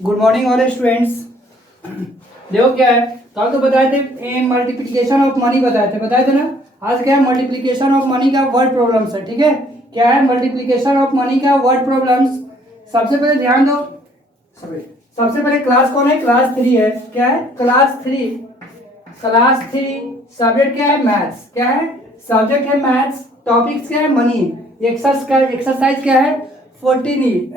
Good morning all students. देखो क्या है, कल तो बताए थे मल्टीप्लिकेशन ऑफ मनी बताए थे ना। आज क्या है, मल्टीप्लिकेशन ऑफ मनी का वर्ड प्रॉब्लम्स है। ठीक है, क्या है मल्टीप्लिकेशन ऑफ मनी का वर्ड प्रॉब्लम्स। सबसे पहले ध्यान दो, सबसे पहले क्लास कौन है, क्लास 3 है। क्या है, क्लास 3। सब्जेक्ट क्या है, मैथ्स। क्या है, सब्जेक्ट है मैथ्स। टॉपिक्स क्या है, मनी। एक्सरसाइज क्या है, 14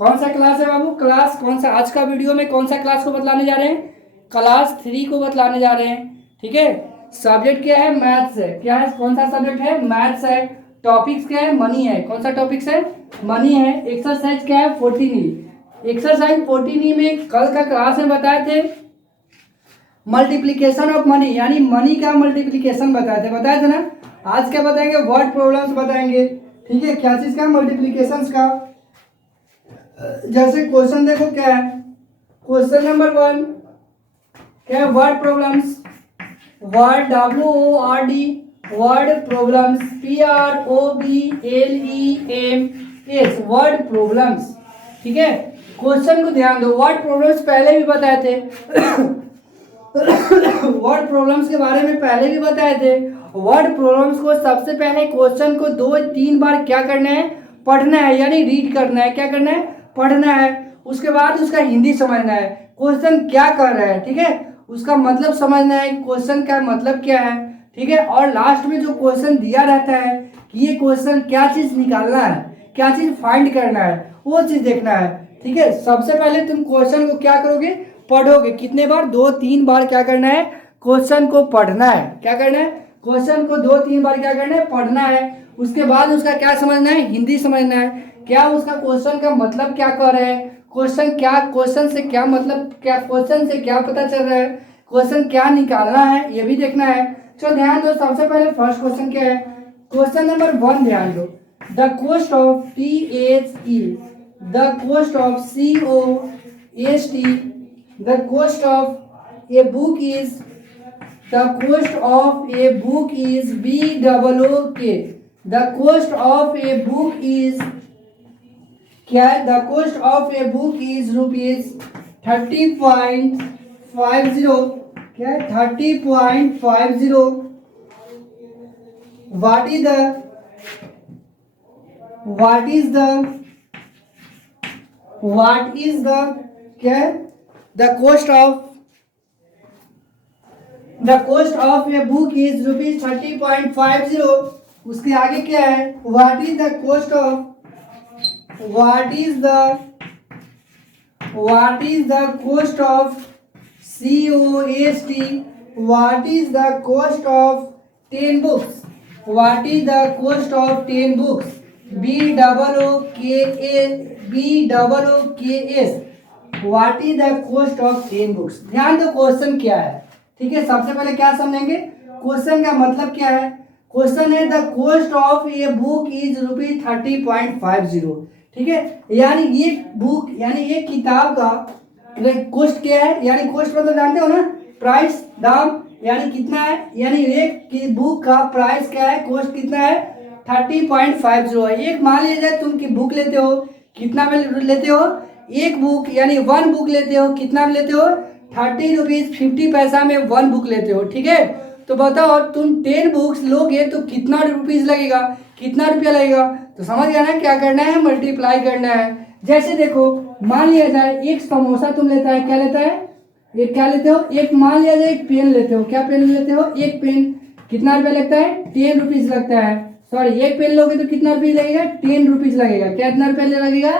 कौन सा क्लास है बाबू, क्लास कौन सा। आज का वीडियो में कौन सा क्लास को बतलाने जा रहे हैं, क्लास 3 को बतलाने जा रहे हैं। ठीक है, सब्जेक्ट क्या है, मैथ्स है। क्या है, कौन सा सब्जेक्ट है, मैथ्स है। टॉपिक्स क्या है, मनी है। कौन सा टॉपिक्स है, मनी है। एक्सरसाइज क्या है, 14। एक्सरसाइज 14 में कल का क्लास में बताए थे मल्टीप्लिकेशन ऑफ मनी, यानी मनी का मल्टीप्लिकेशन बताए थे ना। आज क्या बताएंगे, वर्ड प्रॉब्लम्स बताएंगे। ठीक है, क्या चीज का, मल्टीप्लिकेशन का। जैसे क्वेश्चन देखो क्या है, क्वेश्चन नंबर 1 क्या है, word problems. Word WORD, word problems, PROBLEMS, word problems. ठीक है, क्वेश्चन को ध्यान दो। वर्ड प्रॉब्लम्स पहले भी बताए थे वर्ड प्रॉब्लम्स के बारे में पहले भी बताए थे। वर्ड प्रॉब्लम्स को सबसे पहले क्वेश्चन को 2-3 बार क्या करना है, पढ़ना है, यानी रीड करना है। क्या करना है, पढ़ना है। उसके बाद उसका हिंदी समझना है, क्वेश्चन क्या कर रहा है। ठीक है, उसका मतलब समझना है, क्वेश्चन का मतलब क्या है। ठीक है, और लास्ट में जो क्वेश्चन दिया रहता है कि ये क्वेश्चन क्या चीज निकालना है, क्या चीज फाइंड करना है, वो चीज देखना है। ठीक है, सबसे पहले तुम क्वेश्चन को क्या करोगे, पढ़ोगे। कितने बार, 2-3 बार क्या करना है, क्वेश्चन को पढ़ना है। क्या करना है, क्वेश्चन को 2-3 बार क्या करना है, पढ़ना है। उसके बाद उसका क्या समझना है, हिंदी समझना है। क्या उसका क्वेश्चन का मतलब क्या कह रहे हैं, क्वेश्चन से क्या मतलब, क्या क्वेश्चन से क्या पता चल रहा है, क्वेश्चन क्या निकालना है, ये भी देखना है। चलो ध्यान दो, सबसे पहले फर्स्ट क्वेश्चन क्या है, क्वेश्चन नंबर 1 ध्यान दो। The cost of THE, the cost of COST, the cost of a book is, the cost of a book is BOOK, the cost of a book is क्या है, the cost of a book is rupees 30.50, क्या है 30.50। what is the क्या है, the cost of a book is rupees 30.50। उसके आगे क्या है, what is the cost of COST, what is the cost of 10 books, what is the cost of 10 books, BOOKS, what is the cost of 10 books। ध्यान दो question क्या है। ठीक है, सबसे पहले क्या समझेंगे, क्वेश्चन का मतलब क्या है। क्वेश्चन है the cost of a book is rupees 30.50। ठीक है, यानी ये बुक, यानी ये किताब का कॉस्ट क्या है, यानी कॉस्ट मतलब जानते हो ना, प्राइस, दाम, यानी कितना है, यानी एक बुक का प्राइस क्या है, कॉस्ट कितना है, 30.50 है। एक मान लीजिए तुम की बुक लेते हो, कितना में लेते हो, एक बुक यानी 1 बुक लेते हो, कितना में लेते हो, 30 रुपीज 50 पैसा में 1 बुक लेते हो। ठीक है, तो बताओ तुम 10 बुक्स लोगे तो कितना रुपीज लगेगा, कितना रुपया लगेगा। तो समझ गया ना, क्या करना है, मल्टीप्लाई करना है। जैसे देखो, मान लिया जाए एक समोसा तुम लेता है, क्या लेता है, एक क्या लेते हो, एक मान लिया जाए एक पेन लेते हो। क्या पेन लेते हो, एक पेन, कितना रुपया लगता है, 10 रुपीज लगता है। सॉरी, एक पेन लोगे तो कितना रुपीज लगेगा, 10 रुपीज लगेगा। कितना रुपया लगेगा,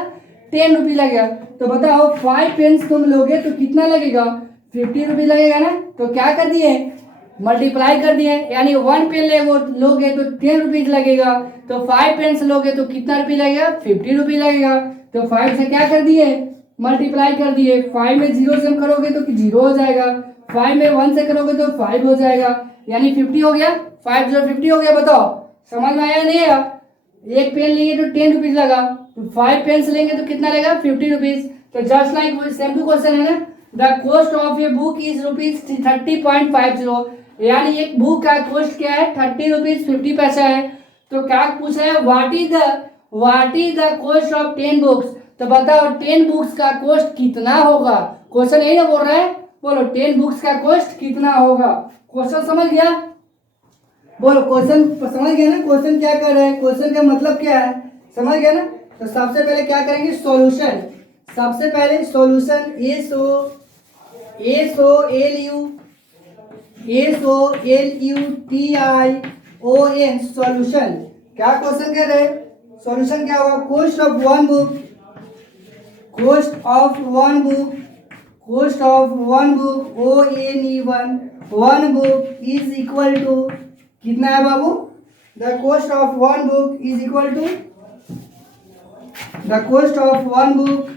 10 रुपीज लगेगा। तो बताओ 5 पेन्स तुम लोगे तो कितना लगेगा, 50 रुपीज लगेगा ना। तो क्या कर दिए, मल्टीप्लाई कर दिए, यानी 1 पेन लोगे तो 10 रुपीज लगेगा। तो 5 पेन्स लोगे तो कितना रुपये लगेगा, 50 रुपीज लगेगा। तो 5 से क्या कर दिए, मल्टीप्लाई कर दिए। 5 में 0 से करोगे तो 0 हो जाएगा, 5 में 1 से करोगे तो 5 हो जाएगा, यानी 50 हो गया। 5 0 50 हो गया। बताओ समझ में आया नहीं आया। एक पेन लेंगे तो 10 रुपीज लगा, तो 5 पेन्स लेंगे तो कितना लगेगा, 50 रुपीज। तो just like same to question है ना, the cost of a book is rupees 30.50, यानी एक बुक का कॉस्ट क्या है, 30 रुपीज 50 पैसा है। तो क्या पूछा है, what is the cost of 10 books. तो बताओ 10 बुक्स का कॉस्ट कितना होगा। क्वेश्चन यही ना बोल रहा है, बोलो 10 बुक्स का कॉस्ट कितना होगा। क्वेश्चन समझ गया, बोलो क्वेश्चन समझ गया ना, क्वेश्चन क्या कर रहे हैं, क्वेश्चन का मतलब क्या है, समझ गया ना। तो सबसे पहले क्या करेंगे, सॉल्यूशन। सबसे पहले सॉल्यूशन SOLUTION सॉल्यूशन। क्या क्वेश्चन कह रहे हैं, सॉल्यूशन क्या होगा, cost of one book, cost of one book, cost of one book ONE1 one book is equal to कितना है बाबू, the cost of one book is equal to, the cost of one book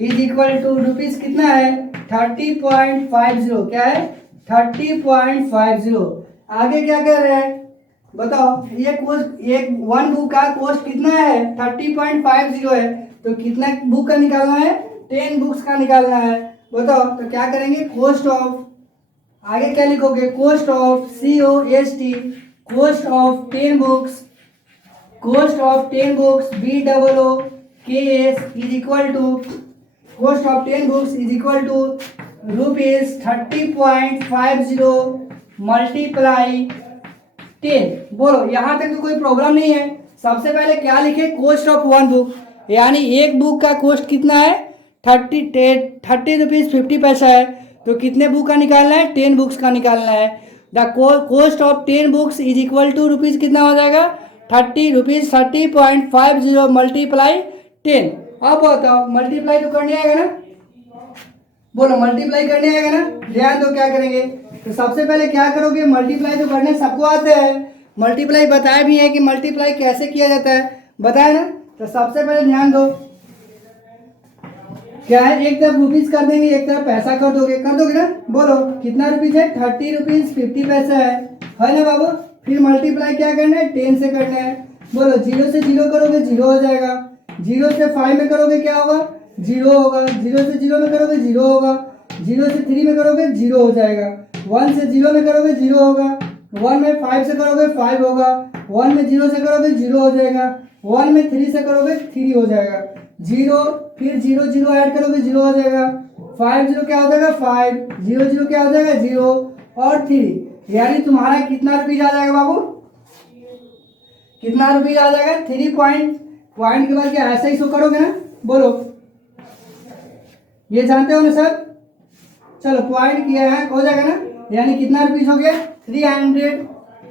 is equal to rupees कितना है 30.50, क्या है 30.50। आगे क्या कर रहे हैं बताओ, ये कॉस्ट एक वन बुक का कॉस्ट कितना है 30.50 है, तो कितना बुक का निकालना है 10 बुक्स का निकालना है। बताओ तो क्या करेंगे, कॉस्ट ऑफ, आगे क्या लिखोगे, cost of COST, cost of 10 books, cost of 10 books BOOKS is equal to, cost of 10 books is equal to rupees 30.50 multiply 10। बोलो यहाँ तक तो कोई प्रॉब्लम नहीं है। सबसे पहले क्या लिखे, कॉस्ट ऑफ वन बुक, यानी एक बुक का कॉस्ट कितना है 30 रुपीज़ 50 पैसा है, तो कितने बुक का निकालना है 10 बुक्स का निकालना है। The cost of 10 books is equal to rupees कितना हो जाएगा 30.50 मल्टीप्लाई 10। अब बताओ मल्टीप्लाई तो करने आएगा ना, बोलो मल्टीप्लाई करने आएगा ना, ध्यान दो क्या करेंगे। तो सबसे पहले क्या करोगे, मल्टीप्लाई तो करने सबको आते हैं, मल्टीप्लाई बताया भी है कि मल्टीप्लाई कैसे किया जाता है, बताया ना। तो सबसे पहले ध्यान दो क्या है, एक तरफ रुपीज कर देंगे, एक तरफ पैसा कर दोगे ना। बोलो कितना रुपीज है 30 रुपीज 50 पैसा है ना बाबू। फिर मल्टीप्लाई क्या करना है 10 से करना है। बोलो 0 से 0 करोगे 0 हो जाएगा, 0 से 5 में करोगे क्या होगा 0 होगा, 0 से 0 में करोगे 0 होगा, 0 से 3 में करोगे 0 हो जाएगा, 1 से 0 में करोगे 0 होगा, 1 में 5 से करोगे 5 होगा, 1 में 0 से करोगे 0 हो जाएगा, 1 में 3 से करोगे 3 हो जाएगा, 0 फिर 0 0 ऐड करोगे 0 हो जाएगा, 5 0 क्या हो जाएगा 5, 0 0 क्या हो जाएगा 0 और 3, यानी तुम्हारा कितना रुपीज आ जाएगा बाबू, कितना रुपीज आ जाएगा 3 पॉइंट के बाद क्या ऐसा ही शो करोगे ना। बोलो ये जानते हो ना सर, चलो पॉइंट किया है हो जाएगा ना, यानी कितना रुपीज हो गया 300,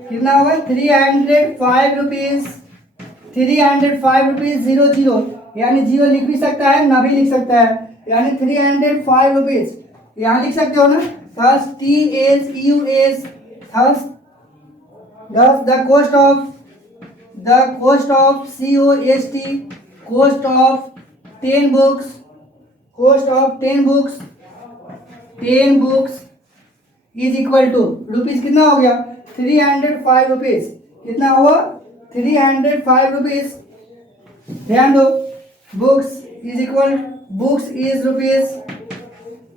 कितना होगा 305 रुपीज, 305 रुपीज 00, यानी 0 लिख भी सकता है ना भी लिख सकता है, यानी 305 रुपीज यहाँ लिख सकते हो ना। Thus THUS thus the cost of COST, cost of 10 books, cost of 10 books is equal to rupees कितना हो गया 305 रुपीज, कितना हुआ 305 रुपीज। ध्यान दो books is equal, books is rupees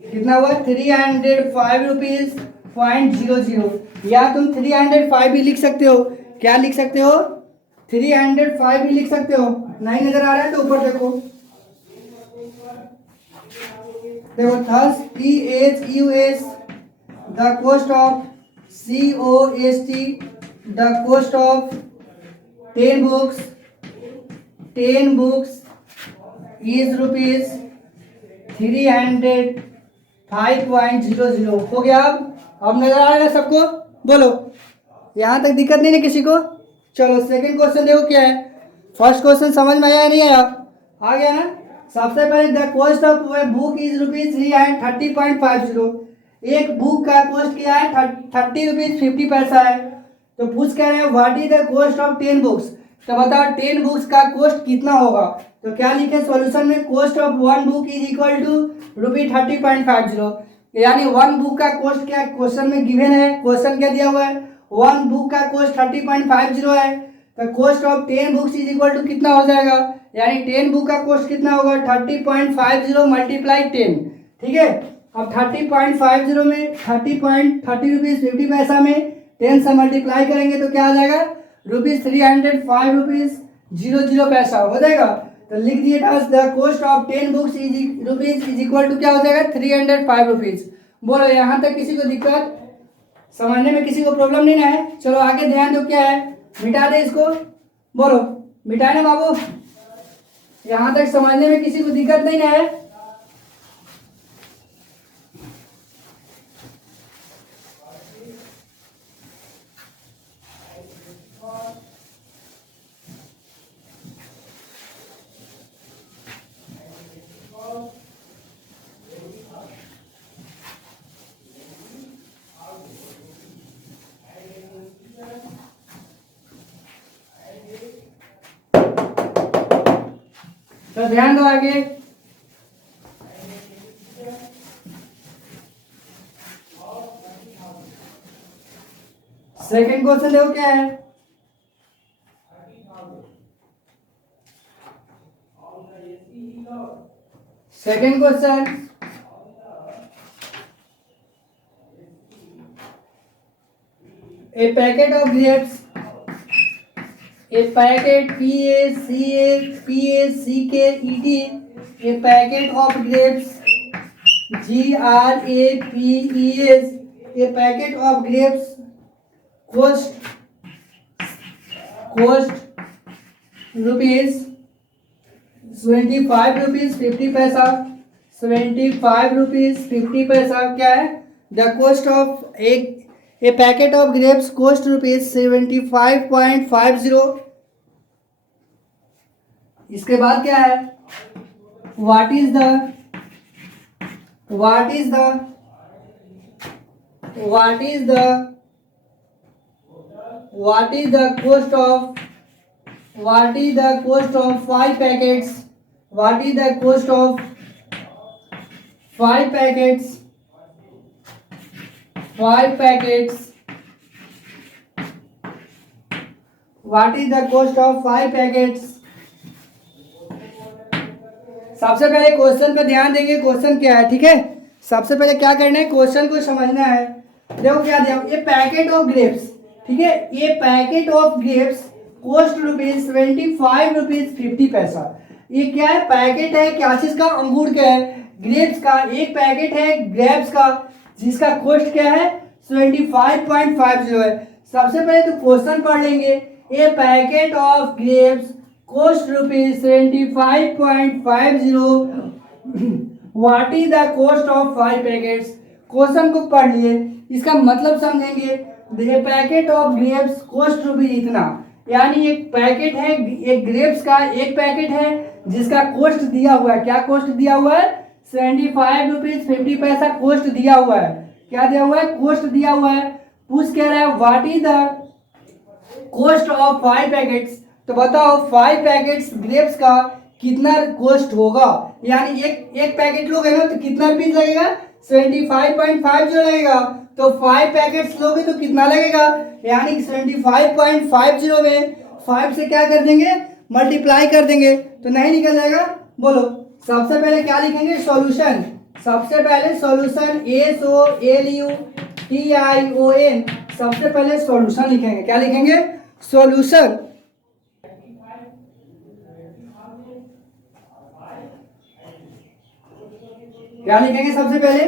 कितना हुआ 305 रुपीज .00, या तुम 305 भी लिख सकते हो, क्या लिख सकते हो 305 भी लिख सकते हो, नहीं नजर आ रहा है तो ऊपर देखो, देखो thus THUS the cost of COST, the cost of 10 books is rupees 305.00 हो गया। अब नजर आ रहा है सबको, बोलो यहाँ तक दिक्कत नहीं है किसी को। चलो सेकंड क्वेश्चन देखो क्या है, फर्स्ट क्वेश्चन समझ में आया या नहीं आया, आ गया ना। सबसे पहले the cost of book is rupees 30.50, एक बुक का कॉस्ट क्या है 30 रुपीज 50 पैसा है। तो पूछ कह रहे हैं what is the cost of 10 books, तो बताओ 10 बुक्स का कॉस्ट कितना होगा। तो क्या लिखे सॉल्यूशन में, cost of one book is equal to rupees 30.50, यानी वन बुक का कॉस्ट क्या क्वेश्चन में गिवन है, क्वेश्चन क्या दिया हुआ है वन बुक का कॉस्ट 30.50 है, तो cost of 10 books is equal to कितना हो जाएगा, यानी 10 बुक का कॉस्ट कितना होगा 30.50 मल्टीप्लाई 10, ठीक है। अब 30.50 में 30 रुपीज 50 पैसा में 10 से मल्टीप्लाई करेंगे तो क्या आ जाएगा रुपीज 305 रुपीज 00 पैसा हो जाएगा। तो लिख दिए the cost of 10 books is rupees is equal to क्या हो जाएगा 305 रुपीज। बोलो यहाँ तक किसी को दिक्कत समझने में किसी को प्रॉब्लम नहीं ना है? चलो आगे ध्यान दो, क्या है, मिटा दे इसको, बोलो मिटाए ना बाबू, यहाँ तक समझने में किसी को दिक्कत नहीं ना है? तो ध्यान दो आगे, सेकंड क्वेश्चन देखो क्या है। Second question, A packet of grapes, A packet PACKET, A packet of grapes GRAPES, A packet of grapes cost rupees 25 rupees 50 पैसा, 25 रुपीज 50 पैसा क्या है, the cost of A packet of grapes cost rupees 75.50। इसके बाद क्या है, what is the cost of 5 packets, what is the cost of 5 packets what is the cost of 5 packets। सबसे पहले क्वेश्चन पे ध्यान देंगे, क्वेश्चन क्या है, ठीक है। सबसे पहले क्या करना है, क्वेश्चन को समझना है। देखो क्या दिया, ये पैकेट ऑफ ग्रेप्स, ठीक है, ये packet of grapes cost rupees 25 rupees 50 पैसा। ये क्या है, पैकेट है क्या चीज का, अंगूर का है, ग्रेप्स का। एक पैकेट है ग्रेप्स का जिसका कॉस्ट क्या है 25.50 है। सबसे पहले तो क्वेश्चन पढ़ लेंगे, a packet of grapes cost rupees 25.50, what is the cost of 5 packets. Question को पढ़ लिए, इसका मतलब समझेंगे। Packet of grapes cost rupees इतना, यानी एक पैकेट है, एक ग्रेप्स का एक पैकेट है जिसका कॉस्ट दिया हुआ है। क्या कॉस्ट दिया हुआ है, 75 रुपीज 50 पैसा कॉस्ट दिया हुआ है। क्या दिया हुआ है, कॉस्ट दिया हुआ है। पूछ कह रहा है what is the cost of 5 packets. तो बताओ 5 पैकेट्स ग्रेप्स का कितना कॉस्ट होगा, यानी एक पैकेट लोगे ना तो कितना रुपीज लगेगा, 75.50 लगेगा। तो 5 पैकेट्स लोगे तो कितना लगेगा, यानी 75.50 में 5 से क्या कर देंगे, मल्टीप्लाई कर देंगे, तो नहीं निकल जाएगा। बोलो सबसे पहले क्या लिखेंगे, सॉल्यूशन। सबसे पहले सॉल्यूशन SOLUTION, सबसे पहले सॉल्यूशन लिखेंगे। क्या लिखेंगे, सॉल्यूशन। क्या लिखेंगे, सबसे पहले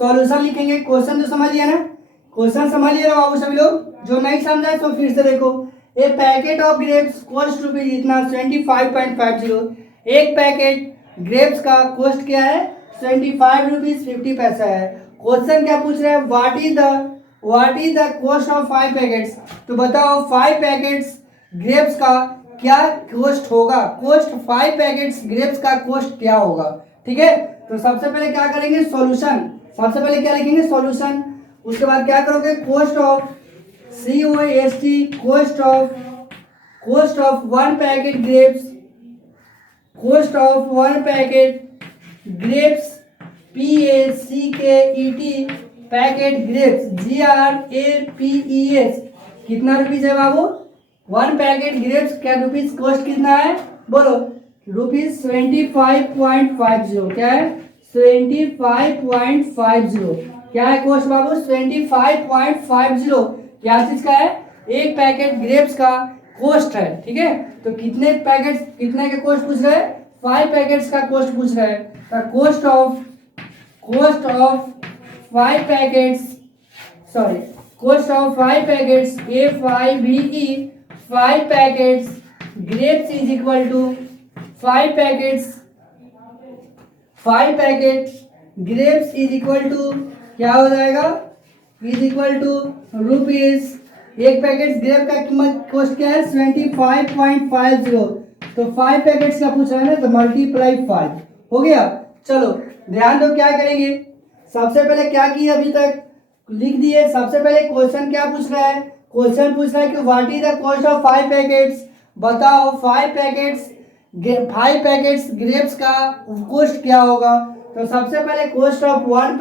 सॉल्यूशन लिखेंगे। क्वेश्चन तो समझ लिया ना, क्वेश्चन समझ लिया ना बाबू सभी लोग। जो नहीं समझा तो फिर से देखो, a packet of grapes cost rupees इतना 25.50। एक पैकेट ग्रेप्स का कॉस्ट क्या है 25 रुपीज 50 पैसा है। क्वेश्चन क्या पूछ रहे हैं, what is the cost of 5 packets. तो बताओ 5 पैकेट्स ग्रेप्स का क्या कॉस्ट होगा, कॉस्ट 5 पैकेट्स ग्रेप्स का कॉस्ट क्या होगा, ठीक है। तो सबसे पहले क्या करेंगे, सॉल्यूशन। सबसे पहले क्या लिखेंगे, सॉल्यूशन। उसके बाद क्या करोगे, cost of COST, cost of 1 packet grapes, cost of 1 packet grapes PACKET, packet grapes GRAPES कितना रुपीज है बाबू, 1 पैकेट ग्रेप्स क्या रुपीज कॉस्ट कितना है, बोलो रुपीज 25.50। क्या है 25.50, क्या है कॉस्ट बाबू 25.50। क्या चीज का है, एक पैकेट ग्रेप्स का कॉस्ट है, ठीक है। तो कितने पैकेट कितने के कॉस्ट पूछ रहे हैं, 5 पैकेट्स का कॉस्ट पूछ रहा है। The cost of 5 packets, sorry, cost of 5 packets FIVE 5 packets grapes is equal to 5 packets 5 packet grapes is equal to क्या हो जाएगा, इज इक्वल टू रुपीज, एक पैकेट ग्रेप का कीमत कॉस्ट क्या है 25.50, तो 5 पैकेट्स का पूछा है ना, तो मल्टीप्लाई 5 हो गया। चलो ध्यान दो क्या करेंगे, सबसे पहले क्या किया अभी तक लिख दिए। सबसे पहले क्वेश्चन क्या पूछ रहा है, क्वेश्चन पूछ रहा है कि what is the cost of 5 packets, बताओ 5 पैकेट्स ग्रेप्स का कॉस्ट क्या होगा। तो सबसे पहले cost of 1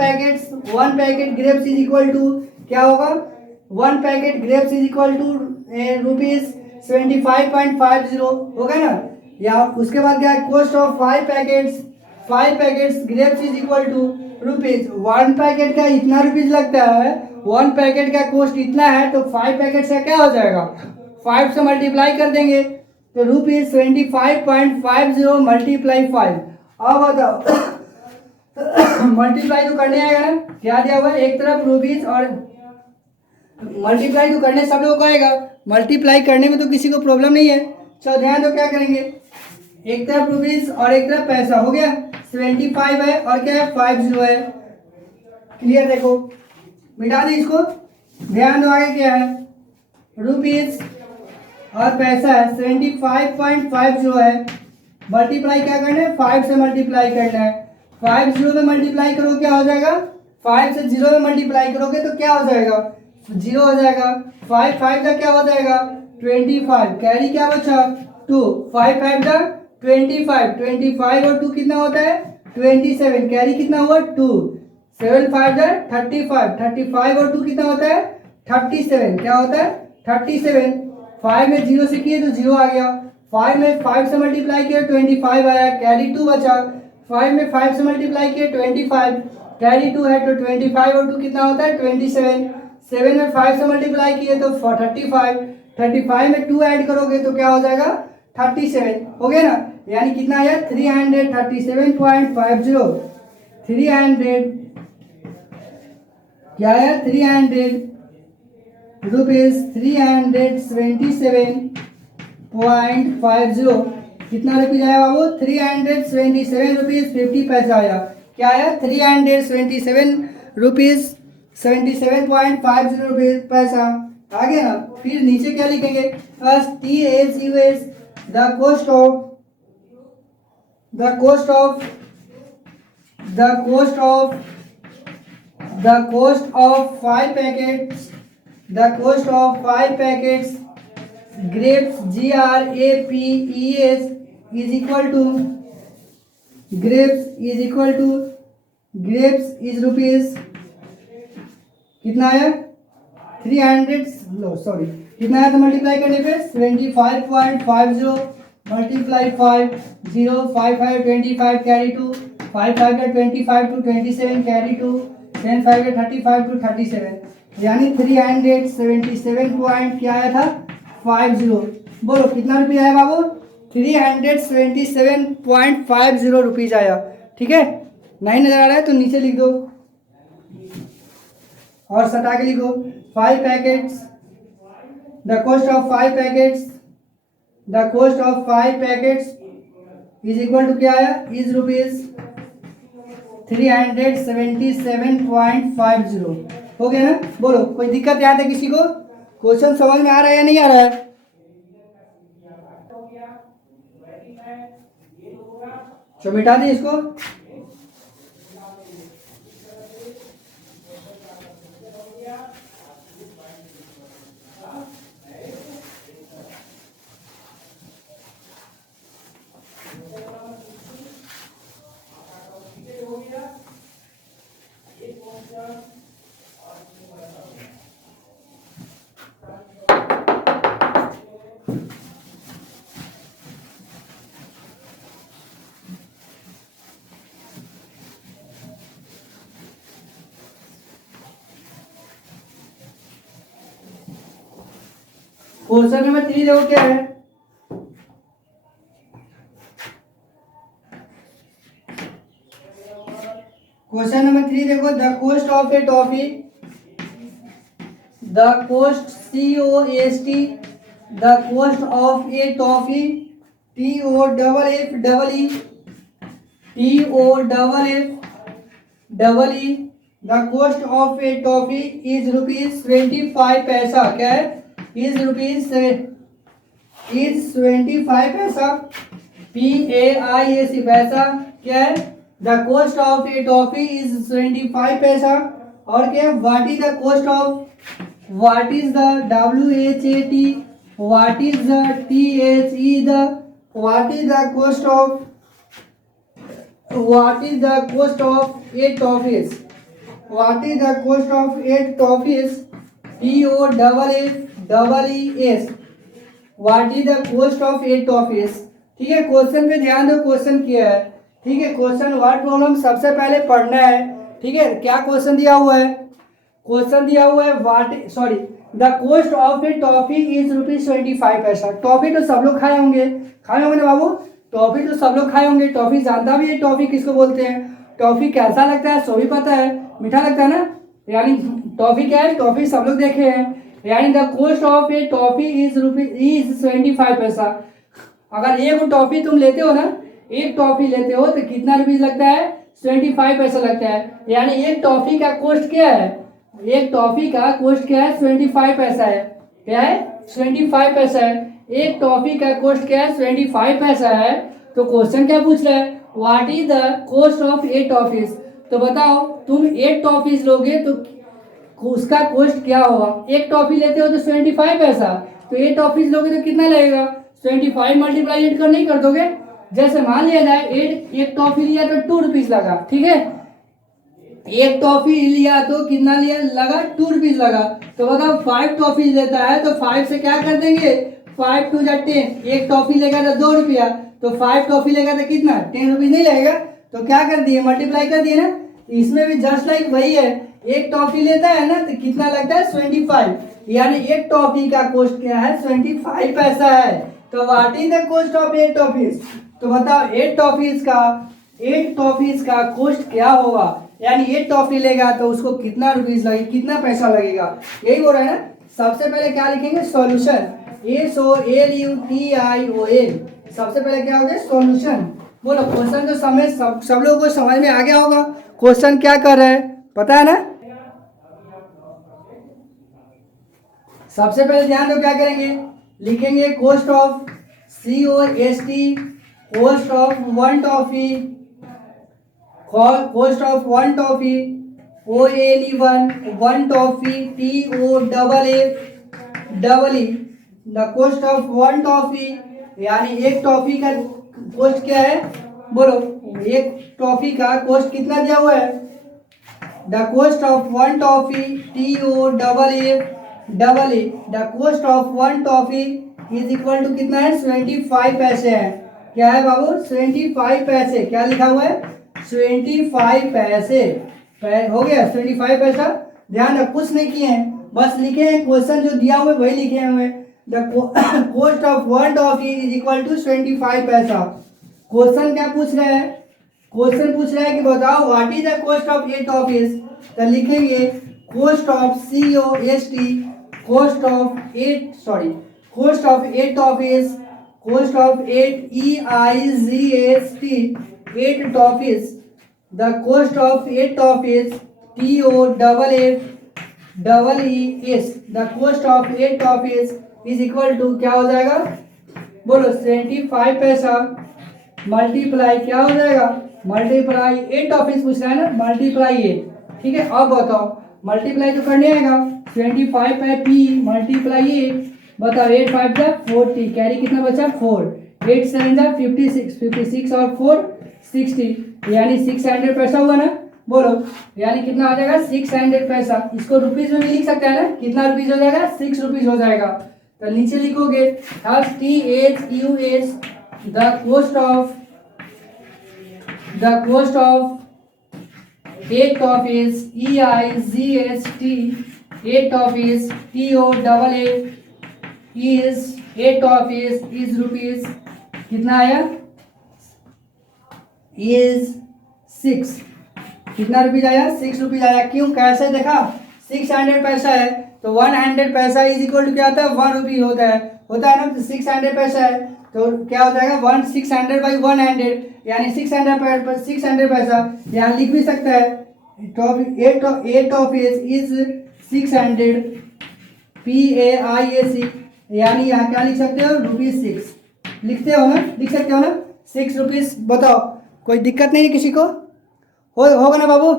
packet grapes is equal to क्या होगा, 1 packet grapes is equal to rupees 25.50 होगा ना। या उसके बाद क्या है, cost of 5 packets grapes is equal to rupees, 1 packet का इतना रुपीज लगता है, 1 पैकेट का कॉस्ट इतना है, तो 5 पैकेट से क्या हो जाएगा, 5 से मल्टीप्लाई कर देंगे, तो रुपीज 25.50 मल्टीप्लाई 5। अब बताओ मल्टीप्लाई तो करने आएगा ना, क्या दिया हुआ है एक तरफ रुपीज, और मल्टीप्लाई तो करने सब लोगों को आएगा, मल्टीप्लाई करने में तो किसी को प्रॉब्लम नहीं है। चलो ध्यान दो क्या करेंगे, एक तरफ रुपीज और एक तरफ पैसा, हो गया 25 है और क्या है 50 है, क्लियर। देखो मिटा दी इसको, ध्यान दो आगे क्या है, रुपीज और पैसा है 75.50 है, मल्टीप्लाई क्या करना है 5 से मल्टीप्लाई करना है, 5 0 में मल्टीप्लाई करो क्या हो जाएगा, 5 से 0 में मल्टीप्लाई करोगे तो क्या हो जाएगा 0 हो जाएगा, 5 5 का क्या हो जाएगा 25, कैरी क्या बचा 2, 5 5 का 25 और 2 कितना होता है 27, कैरी कितना हुआ 2, 7 5 का 35 और 2 कितना होता है 37, क्या होता है 37, 5 में 0 से किए तो 0 आ गया, 5 में 5 से मल्टीप्लाई किया 25 आया, कैरी 2 बचा, 5 में 5 से मल्टीप्लाई किया 25, कैरी 2 है, तो 25 और 2 कितना होता है 27, 7 में 5 से मल्टीप्लाई किए तो 35 में 2 ऐड करोगे तो क्या हो जाएगा 37, हो गया ना, यानी कितना आया 337.50, 300 क्या है 300 रुपीज 377.50, कितना रुपीज आया बाबू 377 रुपीज 50 पैसा आया, क्या आया 377 रुपीज 77.50 रुपीज पैसा आ गया ना। फिर नीचे क्या लिखेंगे, TACUS the cost of 5 packets grapes GRAPES is equal to grapes is rupees कितना आया 300, लो सॉरी कितना आया, तो मल्टीप्लाई करने पे 75.50 मल्टीप्लाई 5 0 5 5 25 कैरी 2 5 5 का 25 टू 27 कैरी 2 10 5 का 35 टू 37, यानी 377 पॉइंट क्या आया था 50, बोलो कितना रुपये आया बाबू 377.50 रुपीज आया, ठीक है। नहीं नजर आ रहा है तो नीचे लिख दो और सटा के लिखो 5 packets, the cost of 5 packets is equal to क्या आया, इज रुपीज 377.50, हो गया ना। बोलो कोई दिक्कत याद है किसी को, क्वेश्चन समझ में आ रहा है या नहीं आ रहा है, तो मिटा दी इसको। क्वेश्चन नंबर 3 देखो क्या है, क्वेश्चन नंबर 3 देखो, the cost of a toffee, the cost COST, the cost of a toffee TOFFE, TOFFE, the cost of a toffee is ₹25 paisa. क्या है? इज ₹25 पैसा, PAISE पैसा। क्या है? The cost of a toffee is 25 paisa. और क्या? What is the cost of, what is the WHAT, what is the THE, the what is the cost of, what is the cost of 8 toffees, what is the cost of 8 toffees, TOFFEES, what is the cost of 8 toffees. ठीक है, question पे ध्यान दो, question क्या है। ठीक है, question word problem सबसे पहले पढ़ना है। ठीक है, क्या क्वेश्चन दिया हुआ है? क्वेश्चन दिया हुआ है the cost of a toffee is ₹25 paisa. Toffee तो सब लोग खाए होंगे ना बाबू, टॉफी तो सब लोग खाए होंगे। टॉफी जानता भी है टॉफी किसको बोलते हैं, टॉफी कैसा लगता है सो भी पता है, मीठा लगता है ना। यानी टॉफी क्या है, टॉफी सब लोग देखे हैं। यानी the cost of a toffee is 25 paisa. अगर एक टॉफी तुम लेते हो ना, एक टॉफी लेते हो तो कितना रुपीज लगता है? 25 पैसा लगता है। यानी एक टॉफी का कॉस्ट क्या है? एक टॉफी का कॉस्ट क्या है? 25 पैसा है। क्या है? 25 पैसा है। एक टॉफी का कॉस्ट क्या है? 25 पैसा है। तो क्वेश्चन क्या पूछ रहा है? What is the cost of 8 toffees. तो बताओ, तुम 8 टॉफीज लोगे तो उसका कॉस्ट क्या होगा? एक टॉफी लेते हो तो 25 पैसा, तो 8 टॉफीज लोगे तो कितना लगेगा? 25 मल्टीप्लाई 8 कर नहीं कर दोगे? जैसे मान लिया जाए एक टॉफी लिया तो 2 रुपीज लगा। ठीक है, एक टॉफी लिया तो कितना लिया लगा? 2 रुपीज लगा। तो बताओ 5 टॉफी लेता है तो 5 से क्या कर देंगे? 5 2 10। एक टॉफी लेगा तो 2 रुपया, तो 5 टॉफी लेगा तो कितना? 10 रुपीज नहीं लगेगा। तो क्या कर दिए? मल्टीप्लाई कर दिए ना। इसमें भी जस्ट लाइक वही है, एक टॉफी लेता है ना तो कितना लगता है? 25। यानी एक टॉफी का कॉस्ट क्या है? 25 पैसा है। तो what is the cost of 8 toffees. तो बताओ 8 टॉफीज का कॉस्ट क्या होगा? यानी 8 टॉफी लेगा तो उसको कितना रुपीज लगेगा, कितना पैसा लगेगा, यही बोल रहा है ना। सबसे पहले क्या लिखेंगे? Solution, SOLUTION। सबसे पहले क्या होगा? सॉल्यूशन। बोलो, क्वेश्चन तो सब लोगों को समझ में आ गया होगा। क्वेश्चन क्या कर रहा है पता है ना। सबसे पहले ध्यान दो, क्या करेंगे? लिखेंगे cost of COST, cost of 1 toffee, cost of 1 toffee, ONE1 1 toffee, TOFFE, the cost of 1 toffee. यानी एक टॉफी का कॉस्ट क्या है? बोलो, एक टॉफी का कॉस्ट कितना दिया हुआ है? The cost of 1 toffee, TOFFE, the cost of 1 toffee is equal to कितना है? 25 पैसे है। क्या है बाबू? 25 पैसे। क्या लिखा हुआ है? 25 पैसे। हो गया 25 पैसा। ध्यान रख, कुछ नहीं किए हैं, बस लिखे हैं क्वेश्चन जो दिया हुआ है वही लिखे हुए। The cost of 1 toffee is equal to 25 paisa. Question क्या पूछ रहे हैं? क्वेश्चन पूछ रहा है कि बताओ what is the cost of 8 toffees. तो लिखेंगे cost of COST, cost of 8 toffees, cost of 8 EIGST, 8 toffees, the cost of 8 toffees, TOFFEES, the cost of 8 toffees is equal to क्या हो जाएगा? बोलो, 25 पैसा मल्टीप्लाई क्या हो जाएगा? मल्टीप्लाई 8 टॉफीज पूछ रहा है ना, मल्टीप्लाई 8। ठीक है, अब बताओ, मल्टीप्लाई तो करने आएगा। 25 पे P मल्टीप्लाई 8, बताओ 8 5 जा 40, कैरी कितना बचा? 4, 8 7 जा 56, 56 और 4 60, यानी 600 पैसा हुआ ना। बोलो, यानी कितना आ जाएगा? 600 पैसा। इसको रुपीज में भी लिख सकते हैं ना, कितना रुपीज हो जाएगा? 6 रुपीज हो जाएगा। तो नीचे लिखोगे THUS, the cost of 8 toffees, EIGST, 8 toffees, TOFFEES, 8 toffees is rupees कितना आया? इज 6। कितना रुपीज आया, 6 रुपीज आया। क्यों, कैसे देखा, 600 पैसा है तो 100 पैसा इज इक्वल टू क्या होता है, 1 रुपी होता है ना। तो 600 पैसा है तो क्या हो जाएगा 600 बाई 100, यानी 600 पैसा। यहाँ लिख भी सकता है एट ऑफ इज 600 PAIAC, यानी यहाँ क्या लिख सकते हो, ₹6 लिखते हो ना, लिख सकते हो ना, 6 रुपीज। बताओ कोई दिक्कत नहीं है किसी को, होगा ना बाबू,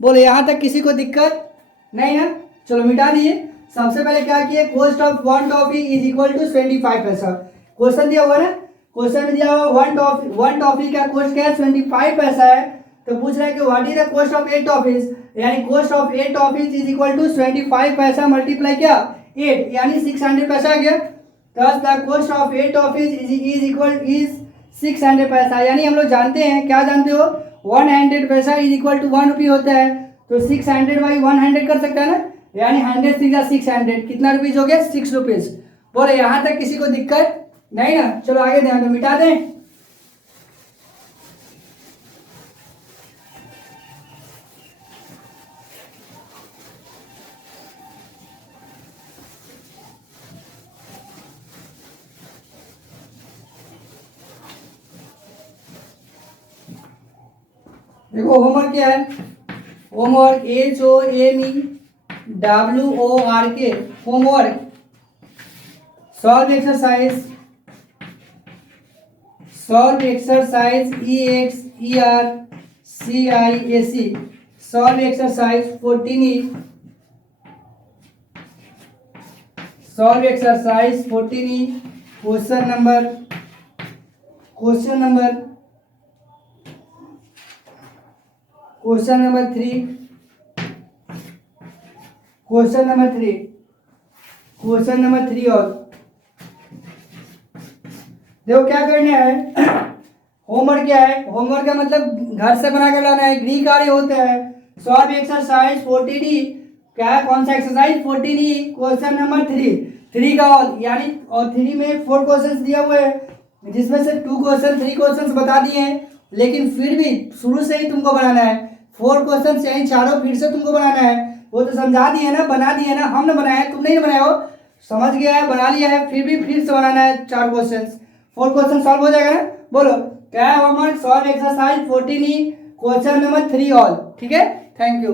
बोलो यहाँ तक किसी को दिक्कत नहीं ना। चलो मिटा दिए। सबसे पहले क्या किए, cost of 1 toffee is equal to 25 paisa. Question दिया हुआ ना, क्वेश्चन में दिया हुआ 1 टॉफी का कॉस्ट क्या है, 25 पैसा है। तो पूछ रहा है कि what is the cost of 8 toffees, यानी cost of 8 toffees is equal to 25 पैसा मल्टीप्लाई क्या 8, यानी 600 पैसा आ गया। Thus the cost of 8 toffees is 600 पैसा, यानी हम लोग जानते हैं, क्या जानते हो, 100 पैसा इज इक्वल टू 1 रुपी होता है। तो 600 बाई 100 कर सकता है ना, यानी 100 सीधा 600, कितना रुपीज हो गया, 6 रुपीज। बोले यहाँ तक किसी को दिक्कत नहीं ना। चलो आगे ध्यान दो, मिटा दें। देखो होमवर्क क्या है, homework HOMEWORK homework, solve exercise EXERCIAC, solve exercise 14E, solve exercise 14E, question number 3, question number 3 और देखो क्या करना है। होमवर्क क्या है, होमवर्क का मतलब घर से बना कर लाना है, गृह कार्य होता है। सॉल्व एक्सरसाइज 14E, क्या है, कौन सा एक्सरसाइज 14E, क्वेश्चन नंबर 3 का ऑल, यानी और 3 में 4 क्वेश्चंस दिया हुआ है, जिसमें से 2 क्वेश्चन 3 क्वेश्चंस बता दिए हैं, लेकिन फिर भी शुरू से ही तुमको बनाना है। 4 क्वेश्चन यानी चारों फिर से तुमको बनाना है। वो तो समझा दिए ना, बना दिए ना, हमने बनाया है, तुम नहीं बनाए हो, समझ गया है, बना लिया है, फिर से बनाना है 4 क्वेश्चन। 4 क्वेश्चन सॉल्व हो जाएगा ना। बोलो क्या है homework, solve exercise 14E, question number 3 all. ठीक है, थैंक यू।